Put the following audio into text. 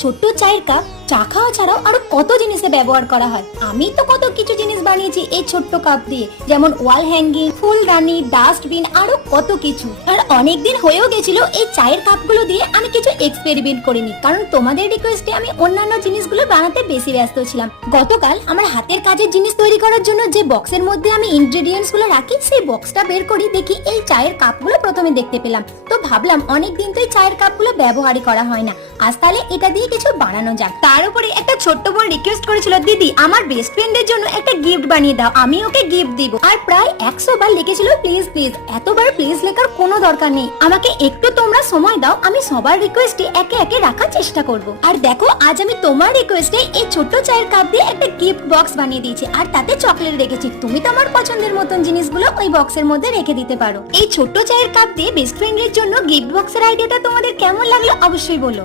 ছোট্ট চায়ের কাপ চা খাওয়া ছাড়াও আরো কত জিনিসে ব্যবহার করা হয়। আমি তো কত কিছু জিনিস বানিয়েছি এই ছোট্ট কাপ দিয়ে, যেমন ওয়াল হ্যাঙ্গিং, ফুলদানি, ডাস্টবিন, আরো কত কিছু। আর অনেকদিন হয়েও গেছিল এই চায়ের কাপগুলো দিয়ে আমি কিছু এক্সপেরিমেন্ট করিনি, কারণ তোমাদের রিকোয়েস্টে আমি অন্যান্য জিনিসগুলো বানাতে বেশি ব্যস্ত ছিলাম। গতকাল আমার হাতের কাজের জিনিস তৈরি করার জন্য যে বক্সের মধ্যে আমি ইনগ্রেডিয়েন্টস গুলো রাখি, সেই বক্সটা বের করি, দেখি এই চায়ের কাপগুলো প্রথমে দেখতে পেলাম। তো ভাবলাম অনেকদিন তো এই চায়ের কাপগুলো ব্যবহারই করা হয় না, আজ তাহলে এটা দিয়ে কিছু বানানো যাক। তার উপরে একটা ছোট্ট বোন রিকোয়েস্ট করেছিল, দিদি আমার বেস্ট ফ্রেন্ডের জন্য একটা গিফট বানিয়ে দাও, আমি ওকে গিফট দিব। আর প্রায় 100 বার লিখেছিল প্লিজ প্লিজ। এতবার প্লিজ লেখার কোনো দরকার নেই, আমাকে একটু তোমরা সময় দাও, আমি সবার রিকোয়েস্টে একে একে রাখার চেষ্টা করব। আর দেখো, আজ আমি তোমার রিকোয়েস্টে এই ছোট্ট চায়ের কাপ দিয়ে একটা গিফট বক্স বানিয়ে দিয়েছি, আর তাতে চকলেট রেখেছি। তুমি তোমার পছন্দের মতন জিনিসগুলো ওই বক্সের মধ্যে রেখে দিতে পারো। এই ছোট্ট চায়ের কাপ দিয়ে বেস্ট ফ্রেন্ডের জন্য গিফট বক্সের আইডিয়াটা তোমাদের কেমন লাগলো অবশ্যই বলো।